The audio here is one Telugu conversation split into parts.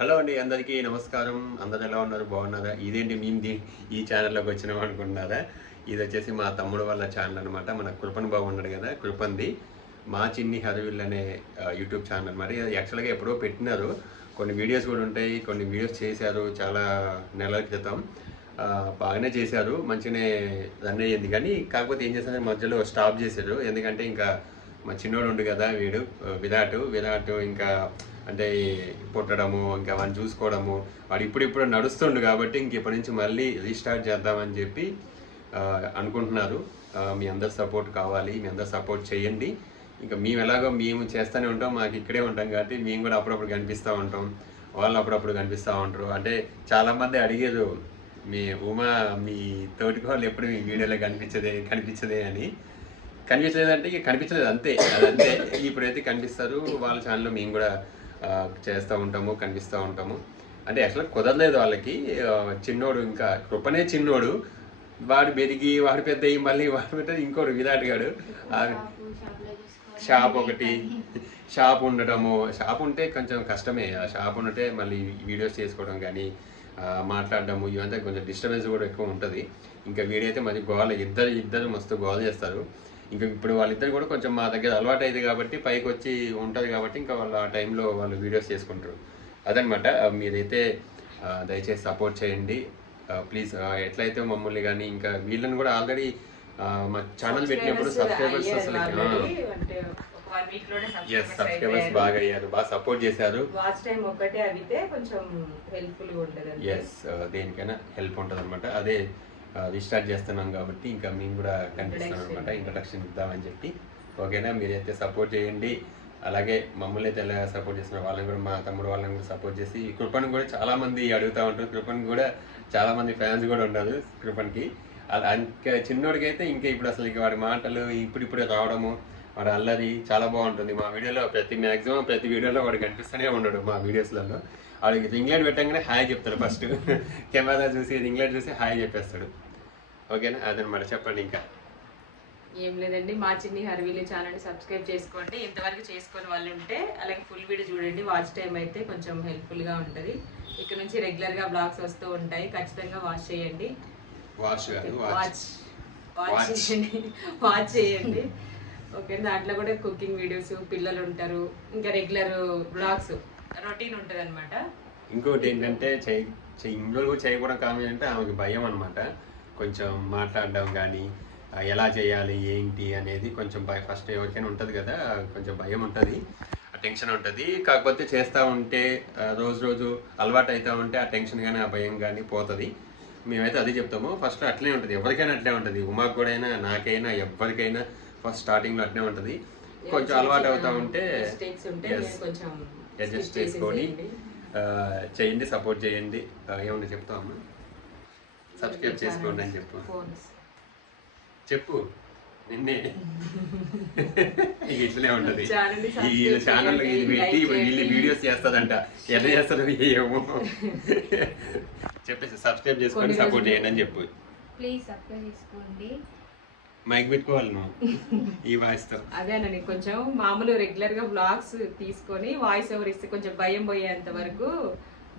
హలో అండి, అందరికీ నమస్కారం. అందరు ఎలా ఉన్నారు? బాగున్నారా? ఇదేంటి మేము ఈ ఛానల్లోకి వచ్చినాం అనుకుంటున్నారా? ఇది వచ్చేసి మా తమ్ముడు వాళ్ళ ఛానల్ అనమాట. మన కృపన్ బాబు ఉన్నాడు కదా, కృపన్ది మా చిన్ని హరివిల్ అనే యూట్యూబ్ ఛానల్ అనమాట. ఇది యాక్చువల్గా ఎప్పుడో పెట్టినారు. కొన్ని వీడియోస్ కూడా ఉంటాయి, కొన్ని వీడియోస్ చేశారు చాలా నెలల క్రితం. బాగానే చేశారు, మంచిగానే రన్ అయ్యింది. కానీ కాకపోతే ఏం చేశారు, మధ్యలో స్టాప్ చేశారు. ఎందుకంటే ఇంకా మా చిన్నోడు ఉండు కదా, వీడు విరాట్ ఇంకా అంటే పుట్టడము, ఇంకా వాడిని చూసుకోవడము, వాడు ఇప్పుడిప్పుడు నడుస్తుండు కాబట్టి ఇంక ఇప్పటి నుంచి మళ్ళీ రీస్టార్ట్ చేద్దామని చెప్పి అనుకుంటున్నారు. మీ అందరు సపోర్ట్ కావాలి, మీ అందరు సపోర్ట్ చేయండి. ఇంకా మేము ఎలాగో మేము చేస్తూనే ఉంటాం, మాకు ఇక్కడే ఉంటాం కాబట్టి మేము కూడా అప్పుడప్పుడు కనిపిస్తూ ఉంటాం, వాళ్ళు అప్పుడప్పుడు కనిపిస్తూ ఉంటారు. అంటే చాలామంది అడిగారు, మీ ఉమా మీ తోటి వాళ్ళు ఎప్పుడు మీ వీడియోలో కనిపించదే అని. కనిపించలేదంటే ఇక కనిపించలేదు, అంతే అదంతే. ఇప్పుడైతే కనిపిస్తారు, వాళ్ళ ఛానల్లో మేము కూడా చేస్తూ ఉంటాము, కనిపిస్తూ ఉంటాము. అంటే యాక్చువల్గా కుదరలేదు వాళ్ళకి. చిన్నోడు ఇంకా కృపనే చిన్నోడు, వాడు పెరిగి వాడు పెద్ద మళ్ళీ వాడు పెట్టేది ఇంకోడు విరాట్ గాడు. షాప్ ఉండటము, షాప్ ఉంటే కొంచెం కష్టమే. ఆ షాప్ ఉంటే మళ్ళీ వీడియోస్ చేసుకోవడం కానీ మాట్లాడడము ఇవంతా కొంచెం డిస్టర్బెన్స్ కూడా ఎక్కువ ఉంటుంది. ఇంకా వీడియో అయితే మరి గోల ఇద్దరు మస్తు గోల చేస్తారు. ఇంకా ఇప్పుడు వాళ్ళిద్దరు కూడా కొంచెం మా దగ్గర అలవాటు అయింది కాబట్టి పైకి వచ్చి ఉంటుంది కాబట్టి ఇంకా వాళ్ళు ఆ టైంలో వాళ్ళు వీడియోస్ చేసుకుంటారు. అదనమాట. మీరైతే దయచేసి సపోర్ట్ చేయండి ప్లీజ్. ఎట్లయితే మమ్మల్ని కానీ ఇంకా వీళ్ళని కూడా ఆల్రెడీ మా ఛానల్ పెట్టినప్పుడు సబ్స్క్రైబర్స్ అసలు సబ్స్క్రైబర్స్ బాగా అయ్యారు, బాగా సపోర్ట్ చేశారు. దేనికైనా హెల్ప్ ఉంటుంది అనమాట. అదే రీస్టార్ట్ చేస్తున్నాం కాబట్టి ఇంకా మేము కూడా కనిపిస్తాం అనమాట, ఇంట్రడక్షన్ ఇద్దామని చెప్పి. ఓకేనా, మీరైతే సపోర్ట్ చేయండి. అలాగే మమ్మల్ని అయితే ఎలా సపోర్ట్ చేస్తున్నారు వాళ్ళని కూడా, మా తమ్ముడు వాళ్ళని కూడా సపోర్ట్ చేసి, కృపన్ కూడా చాలామంది అడుగుతూ ఉంటారు. కృపన్ కూడా చాలామంది ఫ్యాన్స్ కూడా ఉన్నారు కృపన్కి. అలా ఇంకా చిన్నోడికి అయితే ఇంకా ఇప్పుడు అసలు ఇక వాడి మాటలు ఇప్పుడిప్పుడే రావడము, వాడు అల్లరి చాలా బాగుంటుంది. మా వీడియోలో మ్యాక్సిమం ప్రతి వీడియోలో వాడు కనిపిస్తూనే ఉన్నాడు మా వీడియోస్లలో. వాడికి రింగ్లైట్ పెట్టగానే హాయ్ చెప్తాడు ఫస్ట్. కెమెరా చూసి రింగ్లైట్ చూసి హాయ్ చెప్పేస్తాడు. ఓకేనా, అదనమాట. చెప్పండి ఇంకా. ఏం లేదండి, మా చిన్ని హరివిల్ ఛానల్ని సబ్స్క్రైబ్ చేసుకోండి. ఇంతవరకు చేసుకొని వాళ్ళు ఉంటే. అలాగే ఫుల్ వీడియో చూడండి, వాచ్ టైం అయితే కొంచెం హెల్ప్ఫుల్గా ఉంటుంది. ఇక్కడ నుంచి రెగ్యులర్గా బ్లాగ్స్ వస్తూ ఉంటాయి, ఖచ్చితంగా వాచ్ చేయండి. వాచ్ చేయండి. ఓకే, దాంట్లో కూడా కుకింగ్ వీడియోస్, పిల్లలు ఉంటారు, ఇంకా రెగ్యులర్ బ్లాగ్స్ రొటీన్ ఉంటుంది అనమాట. ఇంకోటి ఏంటంటే ఇంట్లో చేయకూడదు కామెంట్ అంటే ఆమెకి భయం అనమాట. కొంచెం మాట్లాడడం కానీ ఎలా చేయాలి ఏంటి అనేది కొంచెం ఫస్ట్ ఎవరికైనా ఉంటుంది కదా, కొంచెం భయం ఉంటుంది, టెన్షన్ ఉంటుంది. కాకపోతే చేస్తూ ఉంటే రోజు అలవాటు అవుతూ ఉంటే ఆ టెన్షన్ కానీ ఆ భయం కానీ పోతుంది. మేమైతే అది చెప్తాము. ఫస్ట్ అట్లే ఉంటుంది, ఎవరికైనా అట్లే ఉంటుంది. ఉమాకు కూడా అయినా, నాకైనా, ఎవరికైనా ఫస్ట్ స్టార్టింగ్లో అట్లే ఉంటుంది. కొంచెం అలవాటు అవుతూ ఉంటే అడ్జస్ట్ చేసుకొని చేయండి, సపోర్ట్ చేయండి. ఏమన్నా చెప్తామమ్మా, సబ్స్క్రైబ్ చేసుకోండి అని చెప్పు నిన్నే. ఇట్లనే ఉంటది ఈ ఛానల్, ఇది పెట్టి వీళ్ళు వీడియోస్ చేస్తుందంట. ఎట్లా చేస్తారు ఏమో. చెప్పేసి సబ్స్క్రైబ్ చేసుకొని సపోర్ట్ చేయండి అని చెప్పు. ప్లీజ్ సబ్స్క్రైబ్ చేసుకోండి. మైక్ పెట్టుకోవాలి నువ్వు ఈ వాయిస్ తో. అదేనండి, కొంచెం మామూలు రెగ్యులర్ గా బ్లాగ్స్ తీసుకొని వాయిస్ ఓవర్ ఇస్తే కొంచెం భయం పోయేంత వరకు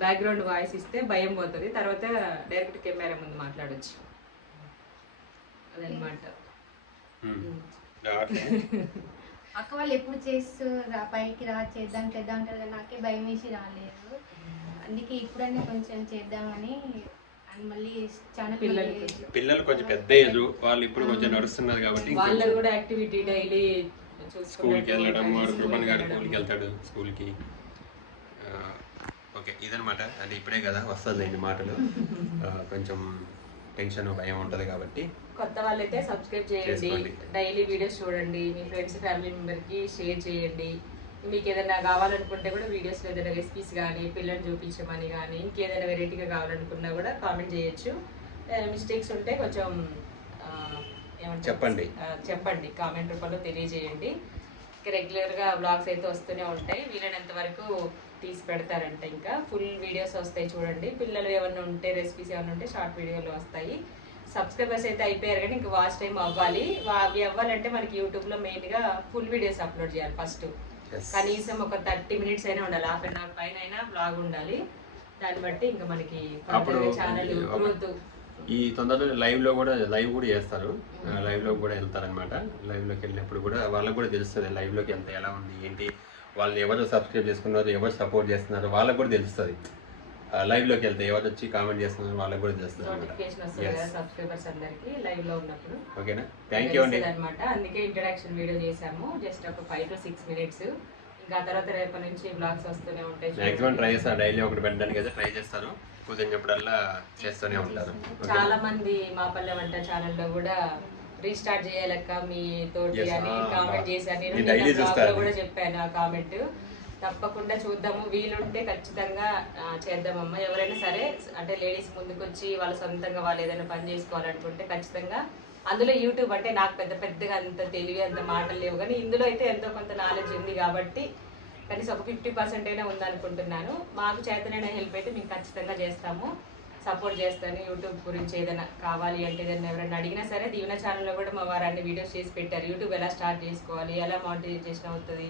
బ్యాక్గ్రౌండ్ వాయిస్ ఇస్తే భయం పోతుంది, తర్వాత డైరెక్ట్ కెమెరా ముందు మాట్లాడొచ్చు. అదనమాట. అక్క వాళ్ళు ఎప్పుడు చేస్తూ పైకి చేద్దాం అంటారు కదా, నాకే భయం వేసి రాలేదు. అందుకే ఇప్పుడన్నీ కొంచెం చేద్దామని. మళ్ళీ చాలా పిల్లలు కొంచెం పెద్ద ఏజ్, వాళ్ళు ఇప్పుడు కొంచెం నడుస్తున్నారు కాబట్టి వాళ్ళు కూడా యాక్టివిటీ డైలీ స్కూల్కి వెళ్ళడం, కృపన్ గారు స్కూల్కి వెళ్తాడు స్కూల్కి. ఓకే, ఇదనమాట. అంటే ఇప్పుడే కదా వస్తుంది లేని మాటలు, కొంచెం టెన్షన్ భయం ఉంటుంది కాబట్టి. కొత్త వాళ్ళైతే సబ్స్క్రైబ్ చేయండి, డైలీ వీడియోస్ చూడండి, మీ ఫ్రెండ్స్ ఫ్యామిలీ మెంబర్కి షేర్ చేయండి. మీకు ఏదైనా కావాలనుకుంటే కూడా వీడియోస్లో ఏదైనా రెసిపీస్ కానీ, పిల్లల్ని చూపించమని కానీ, ఇంకేదైనా వెరైటీగా కావాలనుకున్నా కూడా కామెంట్ చేయొచ్చు. మిస్టేక్స్ ఉంటే కొంచెం చెప్పండి కామెంట్ రూపంలో తెలియజేయండి. రెగ్యులర్గా బ్లాగ్స్ అయితే వస్తూనే ఉంటాయి, వీలైనంత వరకు తీసి పెడతారంట. ఇంకా ఫుల్ వీడియోస్ వస్తాయి చూడండి. పిల్లలు ఏమన్నా ఉంటే, రెసిపీస్ ఏమన్నా ఉంటే షార్ట్ వీడియోలు వస్తాయి. సబ్స్క్రైబర్స్ అయితే అయిపోయారు కానీ ఇంకా వాచ్ టైం అవ్వాలి. అవి అవ్వాలంటే మనకి యూట్యూబ్లో మెయిన్గా ఫుల్ వీడియోస్ అప్లోడ్ చేయాలి ఫస్ట్. Yes. కనీసం ఒక 30 మినిట్స్ అయినా ఉండాలి, హాఫ్ అన్ అవర్ పైన అయినా బ్లాగ్ ఉండాలి. దాన్ని బట్టి ఇంకా మనకి అప్పుడు ఛానల్ గ్రోత్. ఈ తొందరలో లైవ్ కూడా చేస్తారు, లైవ్ లో కూడా వెళ్తారనమాట. లైవ్ లోకి వెళ్ళినప్పుడు కూడా వాళ్ళకి కూడా తెలుస్తుంది లైవ్ లోకి వెళ్తే ఎలా ఉంది ఏంటి, వాళ్ళు ఎవరు సబ్స్క్రైబ్ చేసుకున్నారు, ఎవరు సపోర్ట్ చేస్తున్నారు వాళ్ళకి కూడా తెలుస్తుంది. లైవ్ లోకి వెళ్తే ఎవరు వచ్చి కామెంట్ చేస్తున్నారు వాళ్ళకి కూడా తెలుస్తుంది నోటిఫికేషన్ వస్తుంది కదా సబ్స్క్రైబర్స్ అందరికి లైవ్ లో ఉన్నప్పుడు. ఓకేనా, థ్యాంక్ యూ అండి అనమాట. అందుకే ఇంట్రడక్షన్ వీడియో చేసాము, జస్ట్ ఒక 5 to 6 minutes. ఇంకా తర్వాత రేపటి నుంచి బ్లాగ్స్ వస్తూనే ఉంటాయి. మాక్సిమం ట్రై చేస్తారు, డైలీ ఒకటి పెట్టడానికి అయితే ట్రై చేస్తారు, కుదిరినప్పుడల్లా చేస్తూనే ఉంటారు. చాలా మంది మా పల్లె వంట ఛానల్లో కూడా రీస్టార్ట్ చేయాలక్క మీ తోటి అని కామెంట్ చేశాను. నేను బ్లాగ్ లో కూడా చెప్పాను ఆ కామెంట్. తప్పకుండా చూద్దాము, వీలుంటే ఖచ్చితంగా చేద్దామమ్మా. ఎవరైనా సరే అంటే లేడీస్ ముందుకు వచ్చి వాళ్ళ సొంతంగా వాళ్ళు ఏదైనా పని చేసుకోవాలనుకుంటే ఖచ్చితంగా అందులో యూట్యూబ్ అంటే నాకు పెద్దగా అంత తెలివి అంత మాటలు లేవు, కానీ ఇందులో అయితే ఎంతో కొంత నాలెడ్జ్ ఉంది కాబట్టి కనీసం ఒక 50% అయినా ఉందనుకుంటున్నాను. మాకు చేతనైన హెల్ప్ అయితే మేము ఖచ్చితంగా చేస్తాము, సపోర్ట్ చేస్తాను. యూట్యూబ్ గురించి ఏదైనా కావాలి అంటే ఏదైనా ఎవరైనా అడిగినా సరే దీవెన ఛానల్లో కూడా మా వారు అన్ని వీడియోస్ చేసి పెట్టారు. యూట్యూబ్ ఎలా స్టార్ట్ చేసుకోవాలి, ఎలా మానిటైజేషన్ అవుతుంది,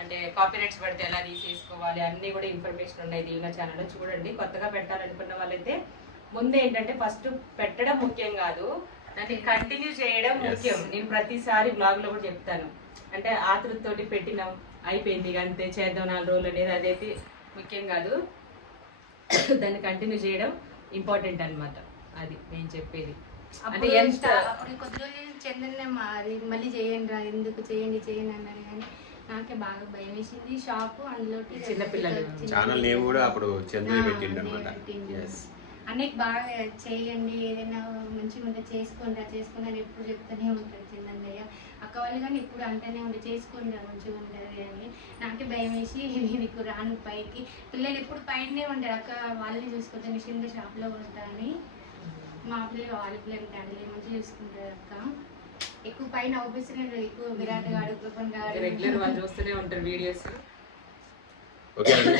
అంటే కాపీరైట్స్ పడితే ఎలా తీసేసుకోవాలి, అన్నీ కూడా ఇన్ఫర్మేషన్ ఉన్నాయి దీవెన ఛానల్లో. చూడండి, కొత్తగా పెట్టాలనుకున్న వాళ్ళైతే ముందే ఏంటంటే ఫస్ట్ పెట్టడం ముఖ్యం కాదు, దాన్ని కంటిన్యూ చేయడం ముఖ్యం. నేను ప్రతిసారి బ్లాగ్లో కూడా చెప్తాను, అంటే ఆతృతతోటి పెట్టినాం అయిపోయింది అంతే చేద్దాం 4 రోజులు అనేది అదైతే ముఖ్యం కాదు, దాన్ని కంటిన్యూ చేయడం ఇంపార్టెంట్ అన్నమాట. అది నేను చెప్పేది. అంటే ఎంత అప్పుడు కొద్ది రోజులు చందన మళ్ళీ చేయండి రా, ఎందుకు చేయండి అన్నారు, కానీ నాకే బాగా భయం వేసింది. షాపు అందులో చిన్నపిల్లలు ఛానల్ నేమ్ కూడా అప్పుడు చంద్రుని పెట్టిండు అనమాట. అన్నిటి బాగా చేయండి, ఏదైనా మంచిగా ఉంటే చేసుకోండి అని ఎప్పుడు చెప్తూనే ఉంటారు చిన్నయ్య. అక్క వాళ్ళు కానీ ఇప్పుడు అంటూనే ఉంటే చేసుకోండి మంచిగా ఉంటుంది అని. నాకే భయం వేసి నేను ఇప్పుడు రాను పైకి. పిల్లలు ఎప్పుడు పైనే ఉంటారు, అక్క వాళ్ళని చూసుకుంటారు, మిషన్ షాప్లో ఉంటా అని. మా పిల్లలు వాళ్ళ పిల్లలు డాడీలు మంచిగా చూసుకుంటారు అక్క. ఎక్కువ పైన ఆఫీసులు ఎక్కువ విరాట్ గాడు కృపన్ గాడు రెగ్యులర్ వాళ్ళు చూస్తూనే ఉంటారు వీడియోస్. ఓకే అండి,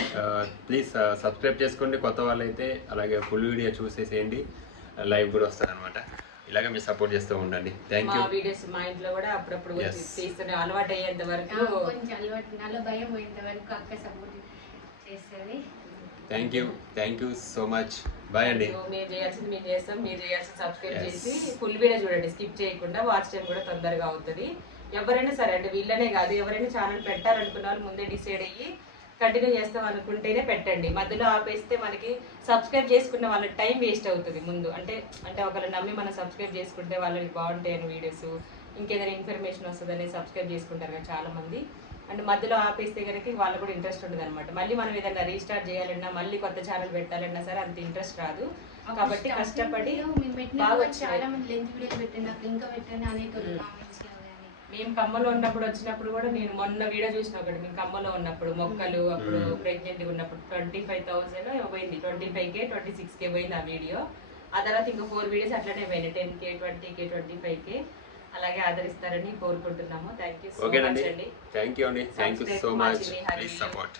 ప్లీజ్ సబ్స్క్రైబ్ చేసుకోండి కొత్త వాళ్ళైతే, అలాగే ఫుల్ వీడియో చూసేసేయండి, లైవ్ కూడా వస్తారనమాట. ఇలాగే మీరు సపోర్ట్ చేస్తూ ఉండండి. Thank you. వీడియోస్ మా ఇంట్లో కూడా అప్పుడప్పుడు తీస్తూనే అలవాటు అయ్యేంత వరకు, కొంచెం అలవాటు నాలో భయం పోయేంత వరకు అక్క సపోర్ట్ చేస్తుంది. Thank you so much. Bye అండి. మేము చేయాల్సింది మేము చేస్తాం, మీరు చేయాల్సింది సబ్స్క్రైబ్ చేసి ఫుల్ వీడియో చూడండి, స్కిప్ చేయకుండా. వాచ్ టైం కూడా తొందరగా అవుతుంది. ఎవరైనా సరే అంటే వీళ్ళనే కాదు, ఎవరైనా ఛానల్ పెట్టాలనుకున్న వాళ్ళు ముందే డిసైడ్ అయ్యి కంటిన్యూ చేస్తాం అనుకుంటేనే పెట్టండి. మధ్యలో ఆపేస్తే మనకి సబ్స్క్రైబ్ చేసుకున్న వాళ్ళ టైం వేస్ట్ అవుతుంది ముందు. అంటే ఒకళ్ళు నమ్మి మనం సబ్స్క్రైబ్ చేసుకుంటే వాళ్ళకి బాగుంటాయని వీడియోస్, ఇంకేదైనా ఇన్ఫర్మేషన్ వస్తుందని సబ్స్క్రైబ్ చేసుకుంటారు కదా చాలా మంది. అంటే మధ్యలో ఆపేస్తే కనుక వాళ్ళు కూడా ఇంట్రెస్ట్ ఉండదు అనమాట. మళ్ళీ మనం ఏదైనా రీస్టార్ట్ చేయాలన్నా, మళ్ళీ కొత్త ఛానల్ పెట్టాలన్నా సరే అంత ఇంట్రెస్ట్ రాదు. కాబట్టి కష్టపడి చాలా మంది లెంత్ వీడియోలు పెట్టండి, ఇంకా పెట్టండి అనేక మేము ఖమ్మంలో ఉన్నప్పుడు వచ్చినప్పుడు కూడా నేను మొన్న వీడియో చూసిన ఒకటి, మేము ఖమ్మంలో ఉన్నప్పుడు మొక్కలు అప్పుడు ప్రెగ్నెంట్గా ఉన్నప్పుడు 25,000 పోయింది, 25K 26K పోయింది ఆ వీడియో. ఆ తర్వాత ఇంకా 4 వీడియోస్ అట్లనే పోయినాయి, 10K 20K 25K. అలాగే ఆదరిస్తారని కోరుకుంటున్నాము. థ్యాంక్ యూ సో మచ్ అండి. Thank you so much. Please support.